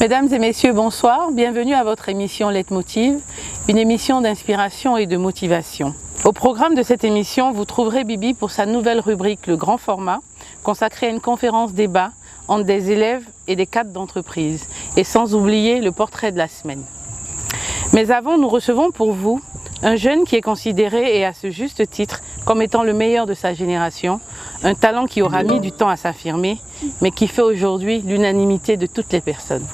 Mesdames et messieurs, bonsoir. Bienvenue à votre émission Leitmotiv, une émission d'inspiration et de motivation. Au programme de cette émission, vous trouverez Bibi pour sa nouvelle rubrique Le Grand Format, consacrée à une conférence débat entre des élèves et des cadres d'entreprise, et sans oublier le portrait de la semaine. Mais avant, nous recevons pour vous un jeune qui est considéré, et à ce juste titre, comme étant le meilleur de sa génération, un talent qui aura mis du temps à s'affirmer, mais qui fait aujourd'hui l'unanimité de toutes les personnes.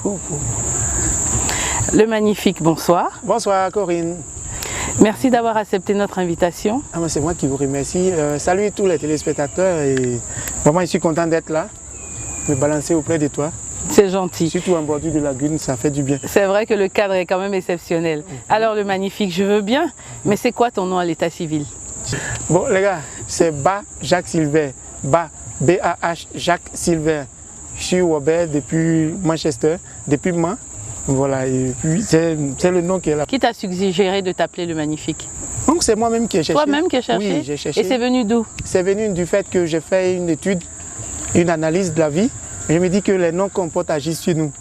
Le magnifique, bonsoir. Bonsoir Corinne. Merci d'avoir accepté notre invitation. C'est moi qui vous remercie. Salut tous les téléspectateurs et vraiment je suis content d'être là, me balancer auprès de toi. C'est gentil. Surtout en bordure de lagune, ça fait du bien. C'est vrai que le cadre est quand même exceptionnel. Alors le magnifique, je veux bien, mais c'est quoi ton nom à l'état civil? Bon les gars, c'est Ba Jacques Silver. Ba, B-A-H, Jacques Silver. Je suis Robert depuis Manchester, depuis Mans. Voilà, et puis c'est le nom qui est là. Qui t'a suggéré de t'appeler le magnifique? Donc c'est moi-même qui ai cherché. Toi-même qui as cherché? Oui, j'ai cherché. Et c'est venu d'où? C'est venu du fait que j'ai fait une étude, une analyse de la vie. Je me dis que les noms qu'on porte agissent sur nous.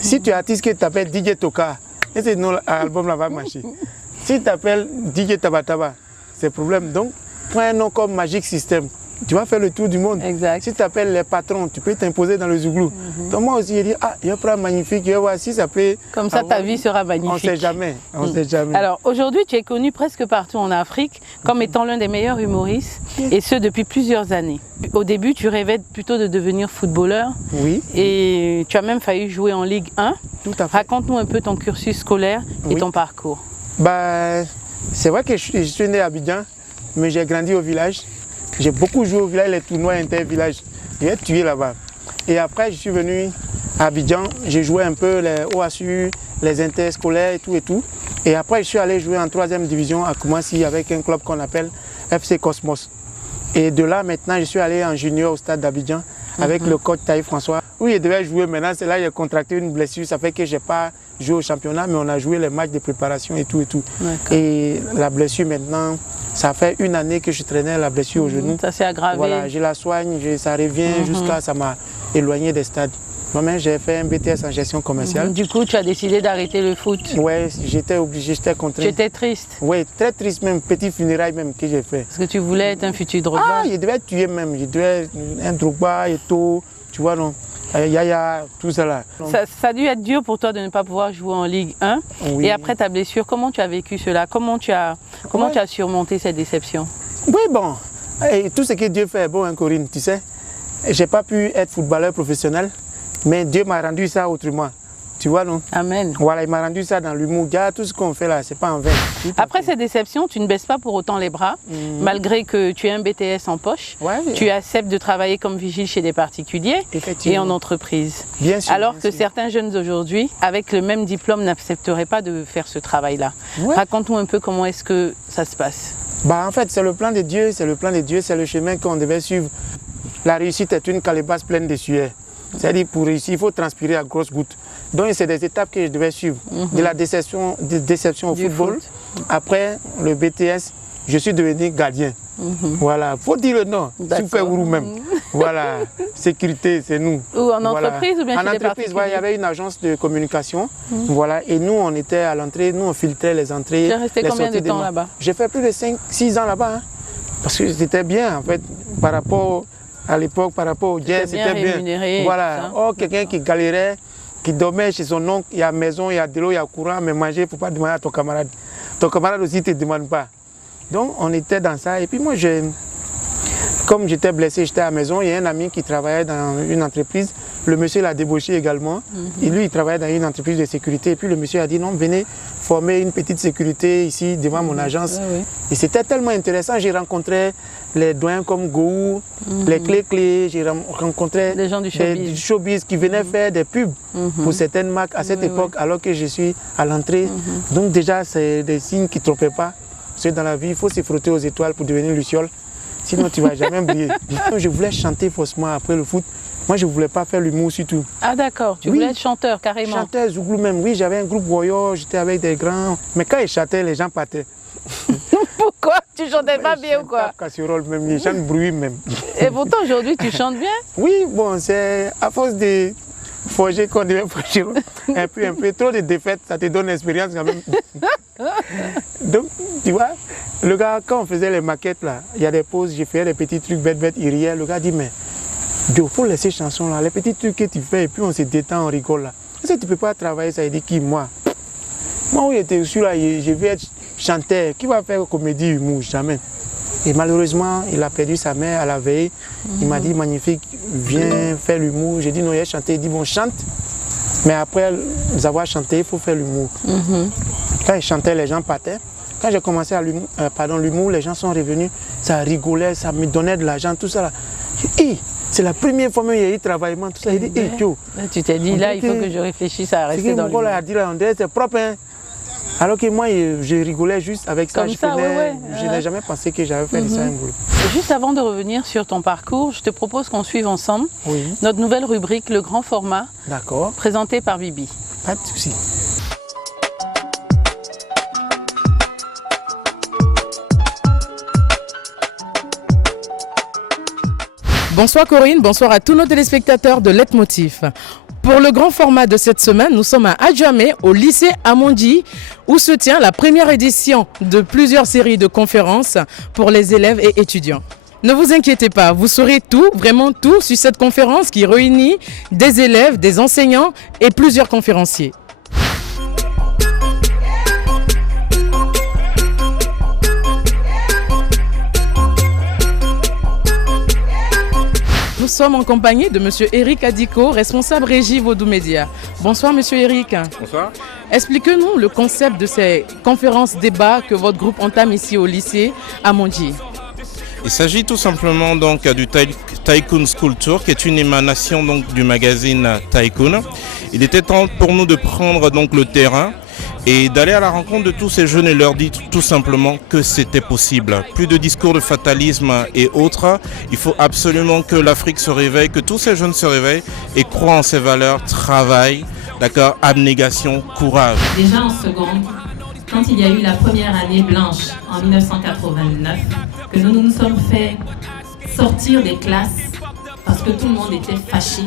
Si tu es artiste qui t'appelle DJ Toka, et ce nom album là va marcher. Si tu t'appelles DJ Tabataba, c'est problème. Donc, prends un nom comme Magic System. Tu vas faire le tour du monde. Exact. Si tu t'appelles les patrons, tu peux t'imposer dans le Zouglou. Donc moi aussi, j'ai dit, je prends magnifique, je vais voir si ça peut... Comme ça, ta vie sera magnifique. On ne sait jamais, on sait jamais. Alors aujourd'hui, tu es connu presque partout en Afrique comme étant l'un des meilleurs humoristes, et ce depuis plusieurs années. Au début, tu rêvais plutôt de devenir footballeur. Oui. Et tu as même failli jouer en Ligue 1. Tout à fait. Raconte-nous un peu ton cursus scolaire et ton parcours. C'est vrai que je suis né à Abidjan, mais j'ai grandi au village. J'ai beaucoup joué au village, les tournois inter-villages. J'ai tué là-bas. Et après, je suis venu à Abidjan. J'ai joué un peu les OASU, les interscolaires et tout et tout. Et après, je suis allé jouer en 3e division à Koumassi avec un club qu'on appelle FC Cosmos. Et de là, maintenant, je suis allé en junior au stade d'Abidjan avec le coach Taï François. Oui, je devais jouer maintenant. C'est là que j'ai contracté une blessure. Ça fait que je n'ai pas joué au championnat, mais on a joué les matchs de préparation et tout et tout. Et la blessure maintenant... Ça fait une année que je traînais la blessure au genou. Ça s'est aggravé. Voilà, je la soigne, ça revient jusqu'à ça m'a éloigné des stades. Moi-même, j'ai fait un BTS en gestion commerciale. Du coup, tu as décidé d'arrêter le foot? Oui, j'étais obligé, j'étais contraint. Tu étais triste? Oui, très triste même, petit funérail même que j'ai fait. Parce que tu voulais être un futur Drogba? Ah, je devais tuer même, je devais être un Drogba et tout, tu vois non. Yaya, tout ça là. Ça a dû être dur pour toi de ne pas pouvoir jouer en Ligue 1. Oui. Et après ta blessure, comment tu as vécu cela? Comment tu as surmonté cette déception? Oui, bon, tout ce que Dieu fait est bon, hein, Corinne, tu sais. Je n'ai pas pu être footballeur professionnel, mais Dieu m'a rendu ça autrement. Tu vois, non? Amen. Voilà, il m'a rendu ça dans l'humour. Tout ce qu'on fait là, c'est pas en vain. Après ces déceptions, tu ne baisses pas pour autant les bras, malgré que tu aies un BTS en poche. Ouais, tu acceptes de travailler comme vigile chez des particuliers et en entreprise. Bien sûr. Alors que certains jeunes aujourd'hui, avec le même diplôme, n'accepteraient pas de faire ce travail-là. Ouais. Raconte-nous un peu comment est-ce que ça se passe. En fait, c'est le plan de Dieu, c'est le chemin qu'on devait suivre. La réussite est une calebasse pleine de sueur. C'est-à-dire pour réussir, il faut transpirer à grosses gouttes. Donc c'est des étapes que je devais suivre. De la déception au football. Après le BTS, je suis devenu gardien. Voilà, il faut dire le nom. Super Ourou même. Voilà, sécurité, c'est nous. Ou en entreprise ou bien chez des particuliers? Il y avait une agence de communication. Voilà, et nous, on était à l'entrée, nous, on filtrait les entrées. Tu es resté combien de temps là-bas? J'ai fait plus de 5-6 ans là-bas. Hein, parce que c'était bien, en fait, par rapport à l'époque, par rapport au jazz, c'était bien. Voilà, quelqu'un qui galérait, qui dormait chez son oncle, il y a maison, il y a de l'eau, il y a courant, mais manger, il ne faut pas demander à ton camarade. Ton camarade aussi ne te demande pas. Donc on était dans ça. Et puis moi, comme j'étais blessé, j'étais à la maison, il y a un ami qui travaillait dans une entreprise. Le monsieur l'a débauché également. Et lui, il travaillait dans une entreprise de sécurité. Et puis le monsieur a dit non, venez former une petite sécurité ici devant mon agence. Et c'était tellement intéressant. J'ai rencontré les doyens comme Gou, les clés, j'ai rencontré des gens du showbiz qui venaient faire des pubs pour certaines marques à cette époque, alors que je suis à l'entrée. Donc déjà, c'est des signes qui ne trompaient pas. Parce que dans la vie, il faut se frotter aux étoiles pour devenir luciole. Sinon, tu ne vas jamais briller. Je voulais chanter forcément après le foot. Moi, je ne voulais pas faire l'humour surtout. Ah d'accord, tu voulais être chanteur carrément. Chanteur, Zouglou même. Oui, j'avais un groupe voyeur, j'étais avec des grands. Mais quand ils chantaient, les gens partaient. Pourquoi? Tu chantais pas bien ou quoi? Casserole même, les gens bruit même. Et pourtant aujourd'hui, tu chantes bien? Oui, bon, c'est à force de forger qu'on devient forger. Un peu trop de défaites, ça te donne l'expérience quand même. Donc, tu vois, le gars, quand on faisait les maquettes là, il y a des pauses, j'ai fait des petits trucs bêtes, il riait. Le gars dit, mais il faut laisser ces chansons là, les petits trucs que tu fais et puis on se détend, on rigole là. Est-ce que tu ne peux pas travailler ça? Il dit, qui, moi? Moi, où j'étais sur là, je vais être chanteur. Qui va faire comédie, humour? Jamais. Et malheureusement, il a perdu sa mère à la veille. Il m'a dit, magnifique, viens faire l'humour. J'ai dit, non, il a chanté. Il dit, bon, chante. Mais après avoir chanté, il faut faire l'humour. Quand il chantait, les gens partaient. Quand j'ai commencé à l'humour, les gens sont revenus. Ça rigolait, ça me donnait de l'argent, tout ça. C'est la première fois que j'ai eu travaillement, tout ça. Il dit, Joe. Tu t'es dit, là, il faut que je réfléchisse à rester dans l'humour. A dit là, on dirait c'est propre, hein. Alors que moi, je rigolais juste avec ça. Je n'ai jamais pensé que j'avais fait ça un boulot. Juste avant de revenir sur ton parcours, je te propose qu'on suive ensemble notre nouvelle rubrique, le grand format, présentée par Bibi. Pas de souci. Bonsoir Corinne, bonsoir à tous nos téléspectateurs de Leitmotiv. Pour le grand format de cette semaine, nous sommes à Adjamé, au lycée Amondi, où se tient la première édition de plusieurs séries de conférences pour les élèves et étudiants. Ne vous inquiétez pas, vous saurez tout, vraiment tout, sur cette conférence qui réunit des élèves, des enseignants et plusieurs conférenciers. Nous sommes en compagnie de M. Eric Adiko, responsable régie Vodou Média. Bonsoir M. Eric. Bonsoir. Expliquez-nous le concept de ces conférences-débats que votre groupe entame ici au lycée Amondi. Il s'agit tout simplement donc du Tycoon School Tour, qui est une émanation donc du magazine Tycoon. Il était temps pour nous de prendre donc le terrain et d'aller à la rencontre de tous ces jeunes et leur dire tout simplement que c'était possible. Plus de discours de fatalisme et autres. Il faut absolument que l'Afrique se réveille, que tous ces jeunes se réveillent et croient en ses valeurs, travail, d'accord, abnégation, courage. Déjà en seconde, quand il y a eu la première année blanche en 1989, que nous nous sommes fait sortir des classes parce que tout le monde était fâché.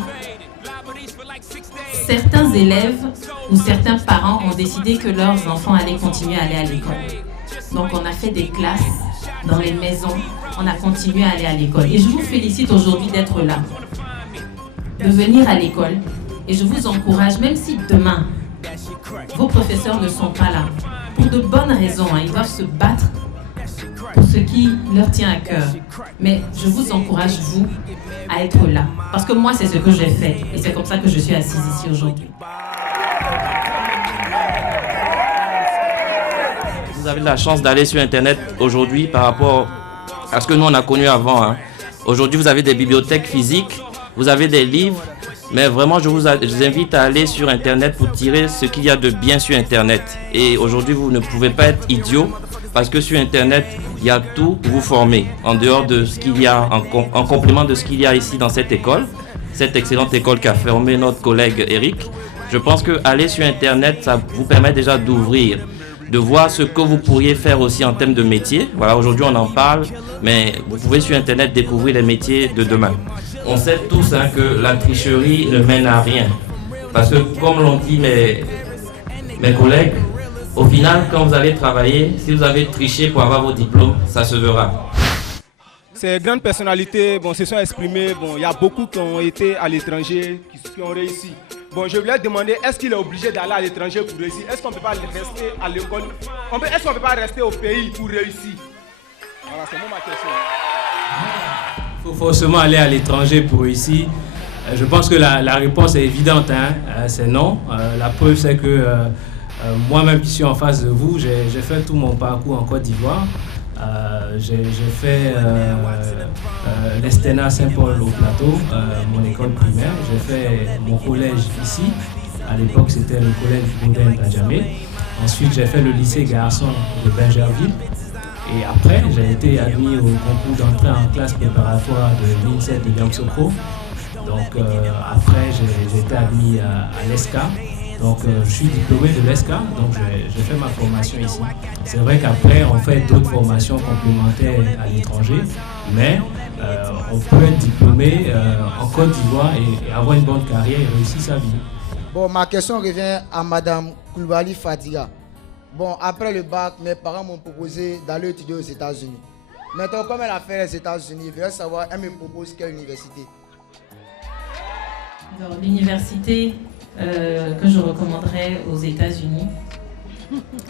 Certains élèves ou certains parents ont décidé que leurs enfants allaient continuer à aller à l'école. Donc on a fait des classes dans les maisons, on a continué à aller à l'école. Et je vous félicite aujourd'hui d'être là, de venir à l'école. Et je vous encourage, même si demain, vos professeurs ne sont pas là, pour de bonnes raisons, ils doivent se battre pour ce qui leur tient à cœur. Mais je vous encourage, vous, à être là. Parce que moi, c'est ce que j'ai fait. Et c'est comme ça que je suis assise ici aujourd'hui. Vous avez la chance d'aller sur Internet aujourd'hui par rapport à ce que nous, on a connu avant. Hein. Aujourd'hui, vous avez des bibliothèques physiques, vous avez des livres. Mais vraiment, je vous invite à aller sur Internet pour tirer ce qu'il y a de bien sur Internet. Et aujourd'hui, vous ne pouvez pas être idiot parce que sur Internet, il y a tout pour vous former. En dehors de ce qu'il y a, en complément de ce qu'il y a ici dans cette école, cette excellente école qu'a formé notre collègue Eric. Je pense qu'aller sur Internet, ça vous permet déjà d'ouvrir, de voir ce que vous pourriez faire aussi en termes de métier. Voilà, aujourd'hui, on en parle, mais vous pouvez sur Internet découvrir les métiers de demain. On sait tous que la tricherie ne mène à rien. Parce que, comme l'ont dit mes collègues, au final, quand vous allez travailler, si vous avez triché pour avoir vos diplômes, ça se verra. Ces grandes personnalités se sont exprimées. Il y a beaucoup qui ont été à l'étranger, qui ont réussi. Je voulais demander, est-ce qu'il est obligé d'aller à l'étranger pour réussir? Est-ce qu'on ne peut pas rester à l'école? Est-ce qu'on ne peut pas rester au pays pour réussir? Voilà, c'est ma question. Il faut forcément aller à l'étranger pour réussir. Je pense que la réponse est évidente, c'est non. La preuve, c'est que moi-même qui suis en face de vous, j'ai fait tout mon parcours en Côte d'Ivoire. J'ai fait l'Estena Saint-Paul au Plateau, mon école primaire. J'ai fait mon collège ici. À l'époque, c'était le collège Baudin d'Adjamé. Ensuite, j'ai fait le lycée garçon de Bingerville. Et après, j'ai été admis au concours d'entrée en classe préparatoire de l'INSET de Yamoussoukro. Donc après, j'ai été admis à l'ESCA. Donc je suis diplômé de l'ESCA, donc j'ai fait ma formation ici. C'est vrai qu'après, on fait d'autres formations complémentaires à l'étranger, mais on peut être diplômé en Côte d'Ivoire et avoir une bonne carrière et réussir sa vie. Bon, ma question revient à Madame Koulibaly Fadiga. Bon, après le bac, mes parents m'ont proposé d'aller étudier aux États-Unis. Maintenant, comme elle a fait les États-Unis, je voudrais savoir, elle me propose quelle université? Alors, l'université que je recommanderais aux États-Unis,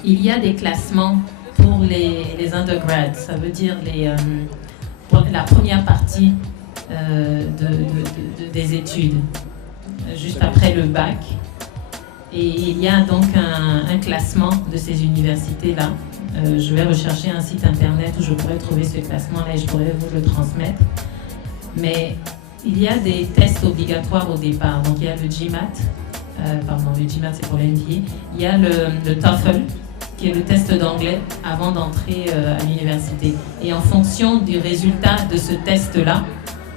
il y a des classements pour les undergrads, ça veut dire pour la première partie des études, juste après le bac. Et il y a donc un classement de ces universités-là. Je vais rechercher un site internet où je pourrais trouver ce classement-là et je pourrais vous le transmettre. Mais il y a des tests obligatoires au départ. Donc il y a le GMAT, le GMAT c'est pour l'NBA. Il y a le TOEFL, qui est le test d'anglais avant d'entrer à l'université. Et en fonction du résultat de ce test-là,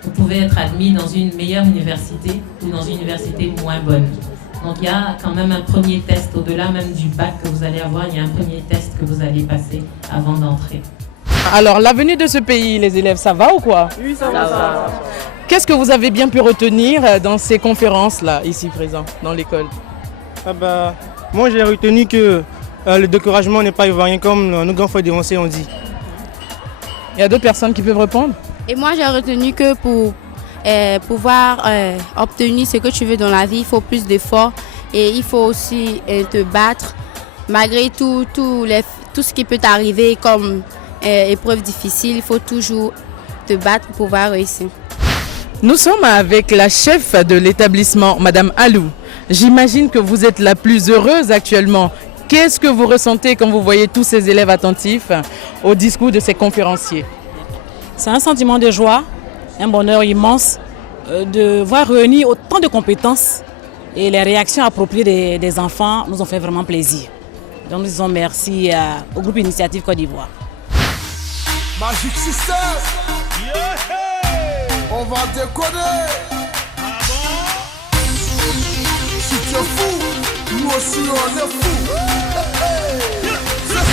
vous pouvez être admis dans une meilleure université ou dans une université moins bonne. Donc il y a quand même un premier test, au-delà même du bac que vous allez avoir, il y a un premier test que vous allez passer avant d'entrer. Alors l'avenir de ce pays, les élèves, ça va ou quoi? Oui, ça va. Qu'est-ce que vous avez bien pu retenir dans ces conférences-là, ici présents, dans l'école? Moi j'ai retenu que le découragement n'est pas ivoirien comme nos grands frères dénoncés ont dit. Il y a d'autres personnes qui peuvent répondre? Et moi j'ai retenu que pour pouvoir obtenir ce que tu veux dans la vie, il faut plus d'efforts et il faut aussi te battre malgré tout ce qui peut t'arriver comme épreuve difficile. Il faut toujours te battre pour pouvoir réussir. Nous sommes avec la chef de l'établissement, Madame Alou. J'imagine que vous êtes la plus heureuse actuellement. Qu'est-ce que vous ressentez quand vous voyez tous ces élèves attentifs au discours de ces conférenciers? C'est un sentiment de joie, un bonheur immense de voir réunir autant de compétences et les réactions appropriées des enfants nous ont fait vraiment plaisir. Donc nous disons merci au groupe Initiative Côte d'Ivoire. Magic System, on va déconner. Si tu es fou, nous aussi on est fou.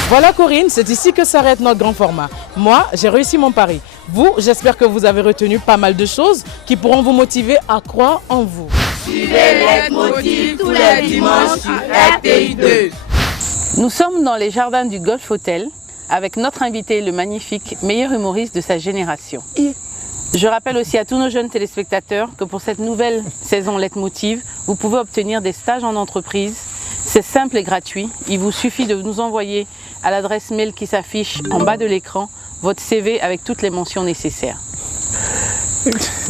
Voilà Corinne, c'est ici que s'arrête notre grand format. Moi, j'ai réussi mon pari. Vous, j'espère que vous avez retenu pas mal de choses qui pourront vous motiver à croire en vous. Suivez Leitmotiv tous les dimanches sur RTI 2. Nous sommes dans les jardins du Golf Hotel avec notre invité, le magnifique meilleur humoriste de sa génération. Je rappelle aussi à tous nos jeunes téléspectateurs que pour cette nouvelle saison Leitmotiv, vous pouvez obtenir des stages en entreprise. C'est simple et gratuit. Il vous suffit de nous envoyer à l'adresse mail qui s'affiche en bas de l'écran votre CV avec toutes les mentions nécessaires.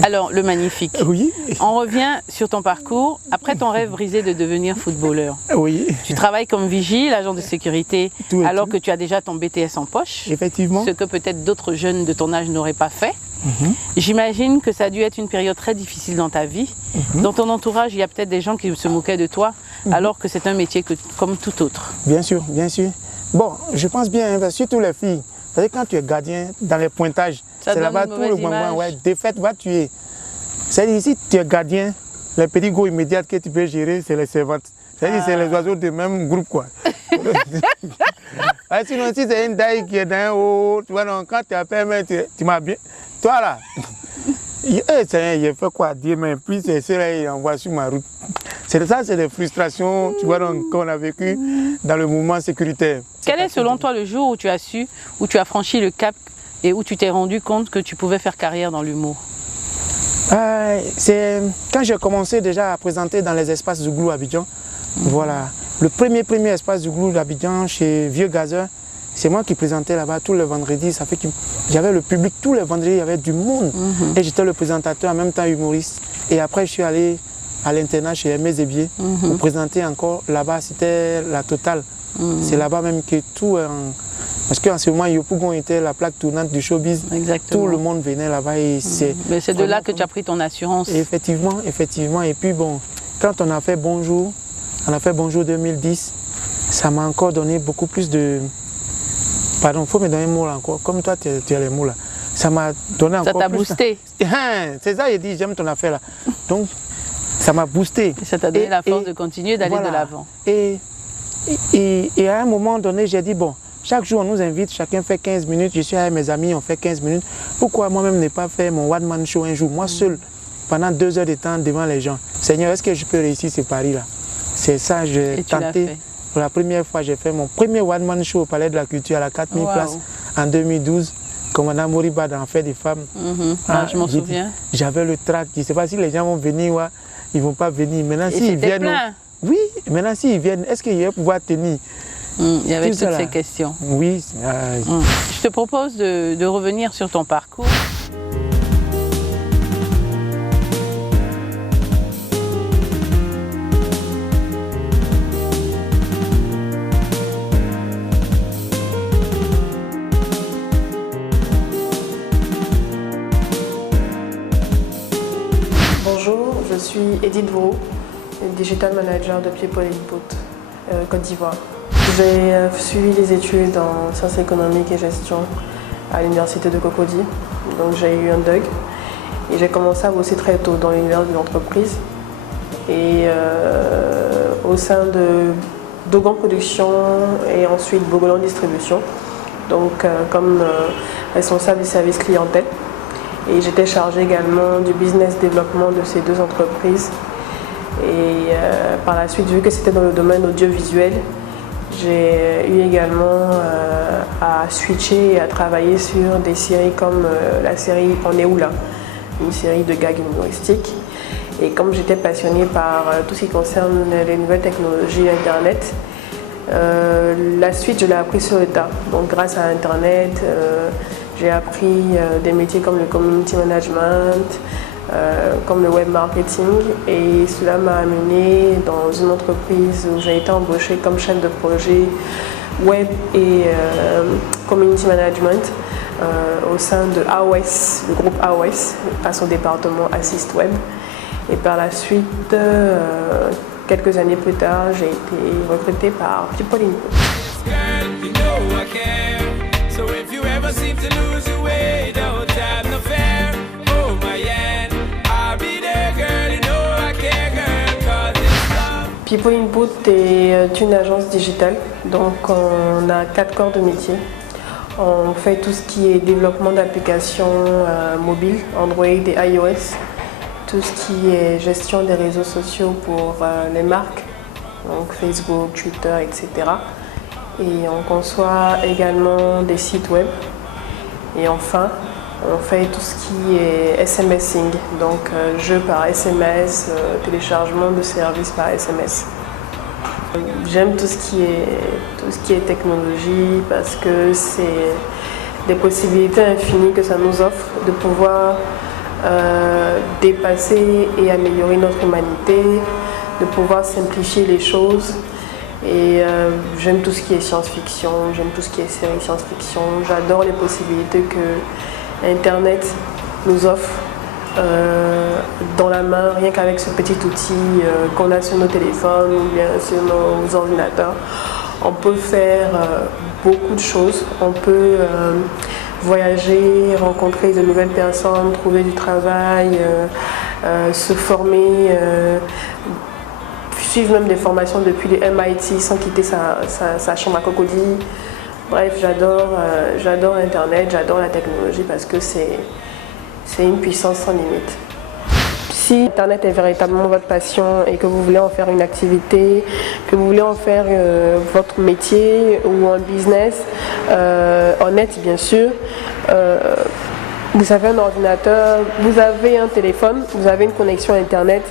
Alors, le magnifique. Oui. On revient sur ton parcours. Après ton rêve brisé de devenir footballeur. Oui. Tu travailles comme vigile, agent de sécurité, alors que tu as déjà ton BTS en poche. Effectivement. Ce que peut-être d'autres jeunes de ton âge n'auraient pas fait. J'imagine que ça a dû être une période très difficile dans ta vie. Dans ton entourage, il y a peut-être des gens qui se moquaient de toi, alors que c'est un métier comme tout autre. Bien sûr, bien sûr. Bon, je pense bien, surtout les filles. Parce que quand tu es gardien, dans les pointages, c'est là-bas tout le moment, défaite va tuer. C'est ici, tu es gardien, les petits goûts immédiats que tu peux gérer, c'est les servantes. C'est-à-dire c'est les oiseaux du même groupe, quoi. Sinon, si c'est une daille qui est dans un haut, tu vois, donc, quand tu appelles, tu m'as bien. Toi là, il fait quoi dire, mais puis c'est cela, il envoie sur ma route. C'est ça, c'est des frustrations, tu vois, qu'on a vécu dans le mouvement sécuritaire. Quel est selon toi le jour où tu as su, où tu as franchi le cap et où tu t'es rendu compte que tu pouvais faire carrière dans l'humour? C'est quand j'ai commencé déjà à présenter dans les espaces du Glou Abidjan. Voilà, le premier espace du Glou d'Abidjan chez Vieux Gazeur, c'est moi qui présentais là-bas tous les vendredis. Ça fait que j'avais le public tous les vendredis, il y avait du monde. Et j'étais le présentateur en même temps humoriste. Et après, je suis allé à l'internat chez Aimé Zébier pour présenter encore là-bas, c'était la totale. C'est là-bas même que tout... Parce qu'en ce moment, Yopougon était la plaque tournante du showbiz. Exactement. Tout le monde venait là-bas. Mais c'est de là que tu as pris ton assurance. Effectivement, effectivement. Et puis bon, quand on a fait Bonjour, 2010, ça m'a encore donné beaucoup plus de Pardon, il faut me donner un mot là encore. Comme toi, tu as les mots là. Ça m'a donné encore plus. Ça t'a boosté. C'est ça, il dit, j'aime ton affaire là. Donc, ça m'a boosté. Et ça t'a donné la force de continuer d'aller de l'avant. Et à un moment donné, j'ai dit, bon, chaque jour on nous invite, chacun fait 15 minutes. Je suis avec mes amis, on fait 15 minutes. Pourquoi moi-même ne pas faire mon one-man show un jour, moi seul, pendant 2 heures de temps devant les gens? Seigneur, est-ce que je peux réussir ce pari-là? C'est ça, j'ai tenté. Pour la première fois, j'ai fait mon premier one-man show au Palais de la Culture à la 4000 places en 2012. Commandant Moriba dans Fête des femmes. Je m'en souviens. J'avais le trac. Je ne sais pas si les gens vont venir ou ils ne vont pas venir. Maintenant, s'ils viennent. Oui, maintenant, s'ils viennent, est-ce qu'ils vont pouvoir tenir? Il y avait toutes ces questions. Oui. Je te propose de revenir sur ton parcours. Bonjour, je suis Edith Vaux, Digital Manager de People Input, Côte d'Ivoire. J'ai suivi les études en sciences économiques et gestion à l'université de Cocody. Donc j'ai eu un DUG et j'ai commencé à bosser très tôt dans l'univers de l'entreprise. Et au sein de Dogon Production et ensuite Bogolon Distribution, donc comme responsable du service clientèle. Et j'étais chargée également du business développement de ces 2 entreprises. Et par la suite, vu que c'était dans le domaine audiovisuel, j'ai eu également à switcher et à travailler sur des séries comme la série On est où là, une série de gags humoristiques. Et comme j'étais passionnée par tout ce qui concerne les nouvelles technologies Internet, la suite je l'ai appris sur le tas. Donc grâce à Internet, j'ai appris des métiers comme le community management, comme le web marketing, et cela m'a amené dans une entreprise où j'ai été embauchée comme chef de projet web et community management au sein de AOS, le groupe AOS, à son département Assist Web. Et par la suite, quelques années plus tard, j'ai été recrutée par People Input. People Input est une agence digitale, donc on a 4 corps de métier. On fait tout ce qui est développement d'applications mobiles, Android et iOS, tout ce qui est gestion des réseaux sociaux pour les marques, donc Facebook, Twitter, etc. Et on conçoit également des sites web. Et enfin, on fait tout ce qui est SMSing, donc jeux par SMS, téléchargement de services par SMS. J'aime tout ce qui est technologie parce que c'est des possibilités infinies que ça nous offre de pouvoir dépasser et améliorer notre humanité, de pouvoir simplifier les choses. Et j'aime tout ce qui est science-fiction, j'aime tout ce qui est série science-fiction. J'adore les possibilités que Internet nous offre dans la main, rien qu'avec ce petit outil qu'on a sur nos téléphones ou bien sur nos ordinateurs. On peut faire beaucoup de choses. On peut voyager, rencontrer de nouvelles personnes, trouver du travail, se former, suivre même des formations depuis les MIT sans quitter sa chambre à Cocody. Bref, j'adore Internet, j'adore la technologie parce que c'est une puissance sans limite. Si Internet est véritablement votre passion et que vous voulez en faire une activité, que vous voulez en faire votre métier ou un business, honnête bien sûr, vous avez un ordinateur, vous avez un téléphone, vous avez une connexion Internet,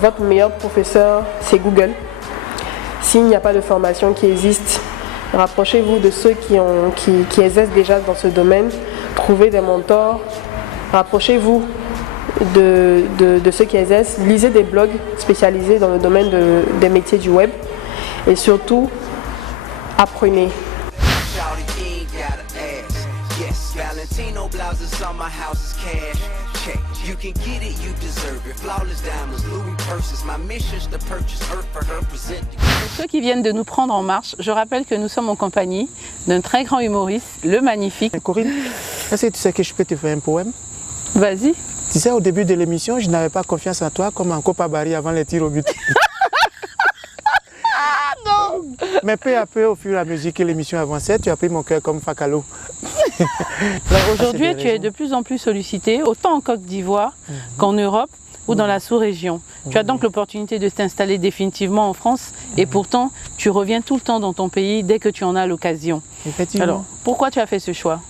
votre meilleur professeur c'est S'il n'y a pas de formation qui existe, rapprochez-vous de ceux qui exercent déjà dans ce domaine, trouvez des mentors, rapprochez-vous de ceux qui exercent, lisez des blogs spécialisés dans le domaine des métiers du web et surtout, apprenez. Valentino blouses, summer houses, cash. Check, you can get it, you deserve it. Flawless diamonds, Louis purses. My mission's to purchase earth for her, present. Pour ceux qui viennent de nous prendre en marche, je rappelle que nous sommes en compagnie d'un très grand humoriste, le magnifique. Corinne, est-ce que tu sais que je peux te faire un poème? Vas-y. Tu sais, au début de l'émission, je n'avais pas confiance en toi comme en Copa Barry avant les tirs au but. Non. Mais peu à peu, au fur et à mesure que l'émission avançait, tu as pris mon cœur comme Fakalo. Aujourd'hui, tu es de plus en plus sollicité, autant en Côte d'Ivoire qu'en Europe ou dans la sous-région. Tu as donc l'opportunité de t'installer définitivement en France et pourtant, tu reviens tout le temps dans ton pays dès que tu en as l'occasion. Effectivement. Alors, pourquoi tu as fait ce choix?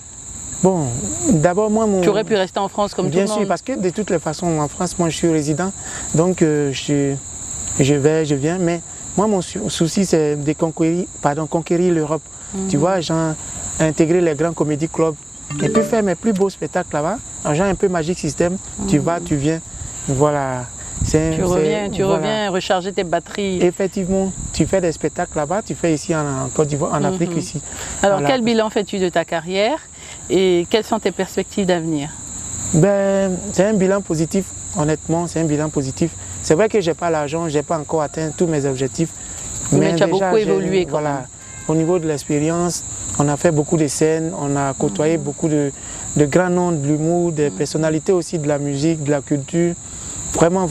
Bon, d'abord, moi, Tu aurais pu rester en France comme tout le monde. Bien sûr, parce que de toutes les façons, en France, moi, je suis résident, donc je vais, je viens, mais moi, mon souci, c'est de conquérir l'Europe. Tu vois, j'ai intégré les grands comédie clubs et puis faire mes plus beaux spectacles là-bas. J'ai un peu Magic System, tu vas, tu viens, voilà. Tu reviens recharger tes batteries. Effectivement, tu fais des spectacles là-bas, tu fais ici en Côte d'Ivoire, en Afrique ici. Alors, quel bilan fais-tu de ta carrière et quelles sont tes perspectives d'avenir? Ben, c'est un bilan positif, honnêtement, c'est un bilan positif. C'est vrai que je n'ai pas l'argent, je n'ai pas encore atteint tous mes objectifs. Mais tu as beaucoup évolué quand même. Au niveau de l'expérience, on a fait beaucoup de scènes, on a côtoyé beaucoup de grands noms de l'humour, des personnalités aussi de la musique, de la culture. Vraiment,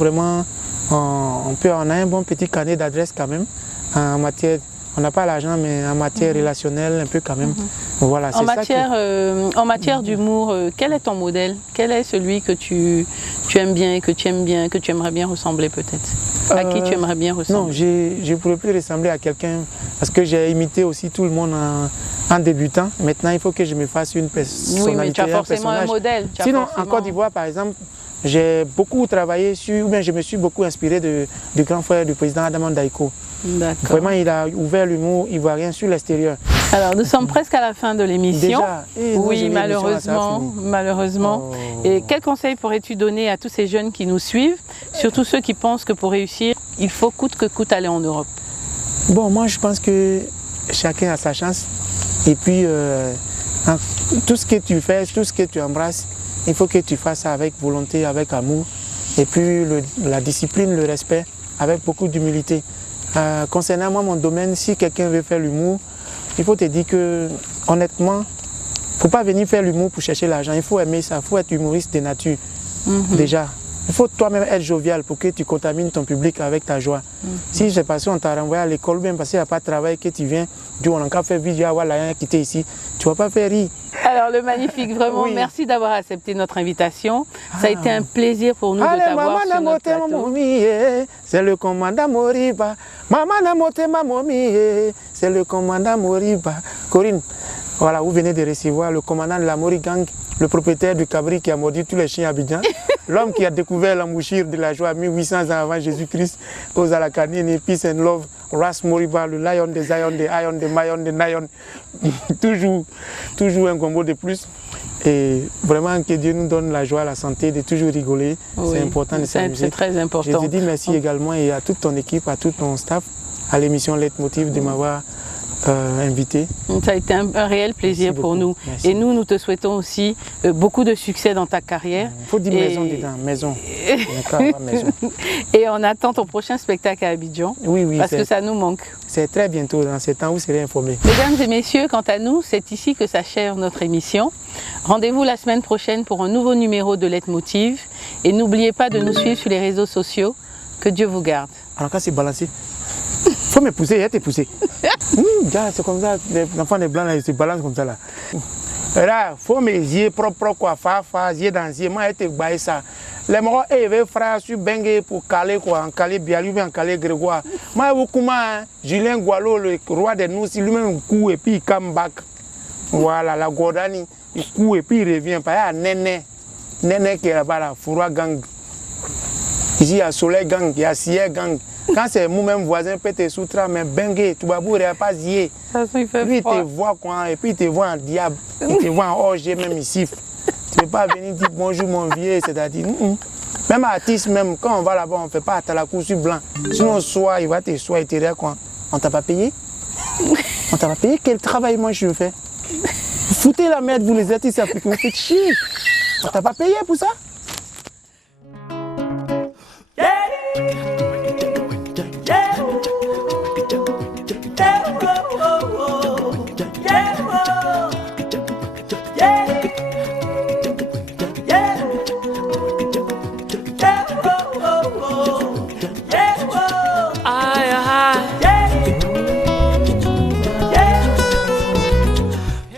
on a un bon petit carnet d'adresses quand même en matière. On n'a pas l'argent, mais en matière relationnelle, un peu quand même. Voilà, en matière d'humour, quel est ton modèle? Quel est celui que tu aimes bien, que tu aimerais bien ressembler peut-être? À qui tu aimerais bien ressembler? Non, je ne pourrais plus ressembler à quelqu'un parce que j'ai imité aussi tout le monde en débutant. Maintenant, il faut que je me fasse une personnalité. Oui, mais tu as forcément un modèle. Sinon, en Côte d'Ivoire, par exemple, j'ai beaucoup travaillé sur, ou bien je me suis beaucoup inspiré du grand frère du président Adama Daiko. Vraiment, il a ouvert l'humour ivoirien sur l'extérieur. Alors, nous sommes presque à la fin de l'émission. Oui, malheureusement. Oh. Et quel conseil pourrais-tu donner à tous ces jeunes qui nous suivent, surtout ceux qui pensent que pour réussir, il faut coûte que coûte aller en Europe? Bon, moi, je pense que chacun a sa chance. Et puis, tout ce que tu fais, tout ce que tu embrasses, il faut que tu fasses ça avec volonté, avec amour. Et puis, la discipline, le respect, avec beaucoup d'humilité. Concernant moi, mon domaine, si quelqu'un veut faire l'humour, il faut te dire que, honnêtement, il ne faut pas venir faire l'humour pour chercher l'argent. Il faut aimer ça, il faut être humoriste de nature, déjà. Il faut toi-même être jovial pour que tu contamines ton public avec ta joie. Si c'est parce qu'on t'a renvoyé à l'école, bien parce qu'il n'y a pas de travail, que tu viens, on a encore fait vidéo, voilà, quitter ici, tu ne vas pas faire rire. Alors le magnifique, vraiment, merci d'avoir accepté notre invitation. Ça a été un plaisir pour nous de t'avoir sur notre plateau. C'est le commandant Moriba. Maman Namote Mamomi, c'est le commandant Moriba. Corinne, voilà, vous venez de recevoir le commandant de la Mori Gang, le propriétaire du cabri qui a mordu tous les chiens à Abidjan, l'homme qui a découvert la mouchire de la joie 1800 ans avant Jésus-Christ, aux Alakanini, Peace and Love, Ras Moriba, le lion des Zion, des Ion, des Mayon, des Nayon. toujours un combo de plus. Et vraiment que Dieu nous donne la joie, la santé, de toujours rigoler. C'est important de s'amuser. C'est très important. Je te dis merci également et à toute ton équipe, à tout ton staff, à l'émission Leitmotiv de m'avoir invité. Ça a été un réel plaisir pour nous. Merci. Et nous te souhaitons aussi beaucoup de succès dans ta carrière. Il faut dire maison dedans, maison. Et on attend ton prochain spectacle à Abidjan. Oui, parce que ça nous manque. C'est très bientôt, dans ce temps, vous serez informés. Mesdames et messieurs, quant à nous, c'est ici que s'achève notre émission. Rendez-vous la semaine prochaine pour un nouveau numéro de Leitmotiv. Et n'oubliez pas de nous suivre sur les réseaux sociaux. Que Dieu vous garde. Alors quand c'est balancé, faut me pousser, il te pousser. C'est comme ça, les enfants des blancs là, ils se balancent comme ça là. Là, faut mes yeux propres quoi, yeux dans yeux, moi je te baille ça. Les morts éveillés frères sur Bengue pour caler quoi, en caler Bialu, en caler Grégoire. Moi vous comment Julien Gualo, le roi des Noussi, lui-même coup et puis il come back. Voilà, la Gordani, il coup et puis il revient. Pas Néné qui est là-bas là, Foura Gang. Ici il y a Soleil Gang, il y a Sier Gang. Quand c'est moi-même voisin, peut te soutra, mais Bengue, tu vas pas zier. Lui, il te voit quoi, et puis il te voit en diable, il te voit en orge, même ici. Tu ne peux pas venir dire bonjour mon vieux, c'est-à-dire, même artiste, même quand on va là-bas, on ne fait pas à la couche blanc. Sinon, soit il va te soigner, il te dire quoi. On t'a pas payé? On t'a pas payé? Quel travail moi je fais? Vous foutez la merde, vous les artistes africains, vous faites chier. On t'a pas payé pour ça?